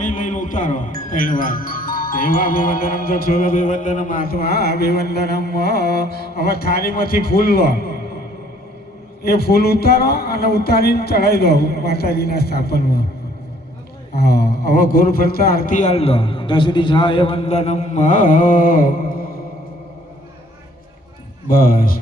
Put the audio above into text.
પાણી લઈને ઉતારો 3 વાર દેવાભિવંદનમ દક્ષોભિવંદનમ આત્માભિવંદનમ હવે થાળીમાંથી ફૂલ લો એ ફૂલ ઉતારો અને ઉતારીને ચડાવી દો માતાજીના સ્થાપનમાં હા હવે ઘોર ફરતા આરતી આલ દો 10 દિશાએ વંદનમ બસ